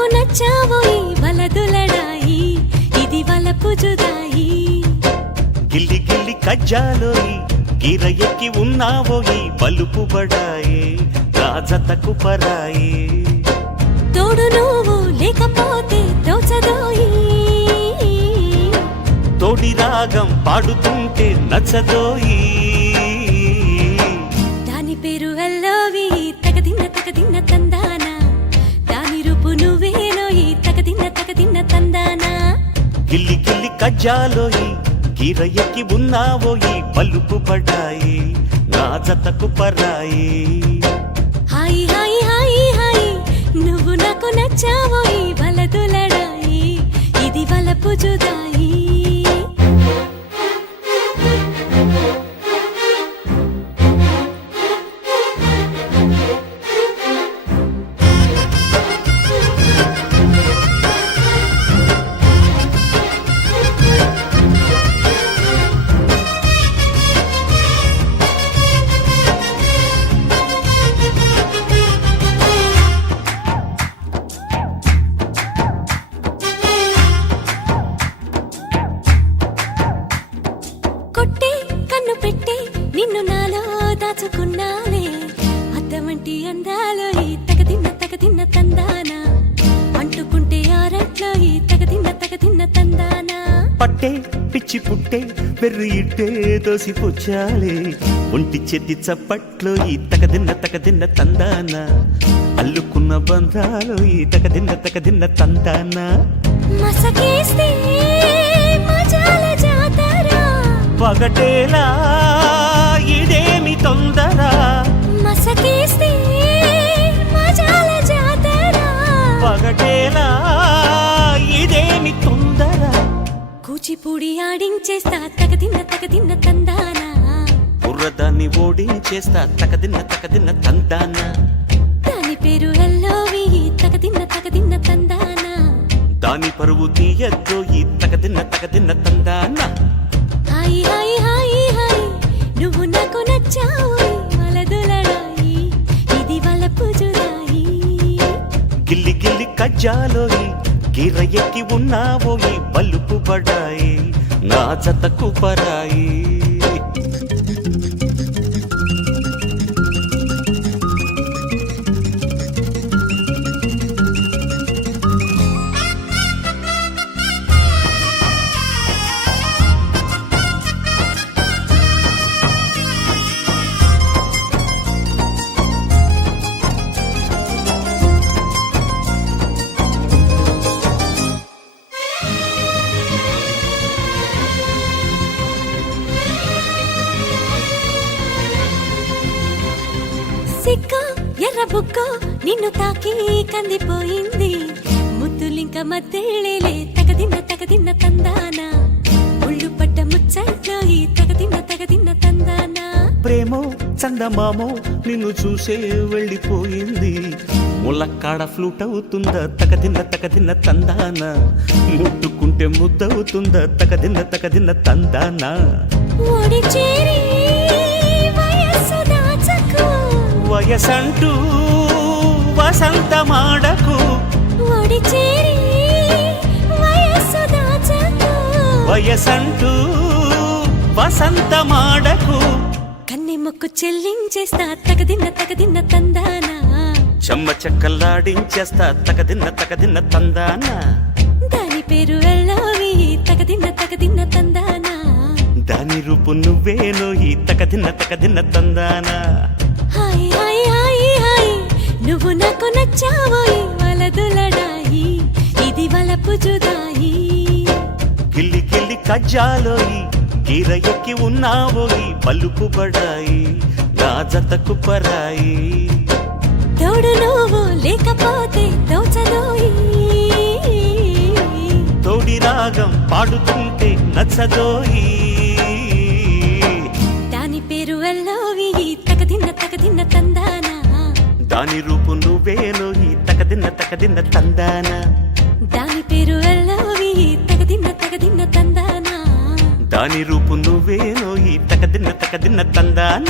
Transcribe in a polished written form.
నాకు నచ్చావోయి వలదులడాయి ఇది వలపు జుదాయి గిల్లి గిల్లి కజ్జాలోయి గిర ఎక్కి ఉన్నావోయి బలుపు బడాయి రాజతకు పరాయి తోడు నువ్వు లేకపోతే తోచదోయి తోడి రాగం పాడుతుంటే నచ్చదోయి దాని పేరు అల్లోవి తగదిన్న తందానా దాని రూపు నువ్వేనోయి తగదిన్న తందానా గిల్లి గిల్లి కజ్జాలోయి గిర ఎక్కి ఉన్నావోయి బలుపు బడాయి రాజతకు పరాయి హాయి హాయి హాయి హాయి నువ్వు నాకు నచ్చావోయి వలదులడాయి ఇది వలపు జుదాయి కొట్టే కన్ను పెట్టే నిన్ను నాలో దాచుకున్నానే అద్దమంటి అందాలో ఈ తగదిన్న తందానా అంటుకుంటే ఆరట్లో ఈ తగదిన్న తందానా పట్టే పిచ్చి పుట్టే వెర్రి ఇట్టే దోసిపుచ్చాలే ఒంటి చేతి చప్పట్లో ఈ తగదిన్న తందాన అల్లుకున్న బంధాలు ఈ తగదిన్న తందాన మసకేస్తే మజాల జాతర పగటేలా ఇదేమి తొందర మసకేస్తే మజాల జాతర పగటేలా ఇదేమి తొందర కూచిపూడి ఆడించేస్తా తగదిన్న తందానా బుర్రదాన్ని ఓడించేస్తా తగదిన్న తందాన దాని పేరు అల్లోవి తగదిన్న తందానా దాని పరువు తీయద్దో ఈ తగదిన్న తందాన హాయి హాయి హాయి హాయి నువ్వు నాకు నచ్చావు వలదులడాయి ఇది వలపు జుదాయి గిల్లి గిల్లి కజ్జాలోయి గిర ఎక్కి ఉన్నావోయి బలుపు బడాయి నా జతకు పరాయి సిక్క ఎర్ర బుక్క నిన్ను తాకి కందిపోయింది ముద్దులింక మద్దెళ్ళేలే తగదిన్న తందానా ఒళ్ళు పడ్డ ముచ్చట్లో ఈ తగదిన్న తందానా ప్రేమో చందమామో నిన్ను చూసే వెళ్ళిపోయింది ములక్కాడ ఫ్లూట్ అవుతుందా తగదిన్న తందాన ముట్టుకుంటే ముద్దవుతుందా తగదిన్న తందాన ఓడి చేరి వయస్సు దాచకు వయసంటూ వసంతమాడకు ఓడి చేరి వయస్సు దాచకు వయసంటూ వసంతమాడకు కన్నె మొక్కు చెల్లించేస్తా తగదిన్న తందానా చెమ్మ చెక్కల్లాడించేస్తా తగదిన్న తందాన దాని పేరు అల్లోవి తగదిన్న తందానా దాని రూపు నువ్వేనో ఈ తగదిన్న తందాన హాయి హాయి హాయి హాయి నువ్వు నాకు నచ్చావోయి వలదులడాయి ఇది వలపు జుదాయి గిల్లి గిల్లి కజ్జాలోయి గిర ఎక్కి ఉన్నావోయి బలుపు బడాయి నా జతకు పరాయి తోడు నువ్వు లేకపోతే తోచదోయి తోడి రాగం పాడుతుంటే నచ్చదోయి దాని పేరు అల్లోవి తగదిన్న తందానా దాని రూపు నువ్వేనో ఈ తగదిన్న తందాన దాని పేరు అల్లోవి తగదిన్న తందానా దాని రూపు నువ్వేనో ఈ తగదిన్న తందాన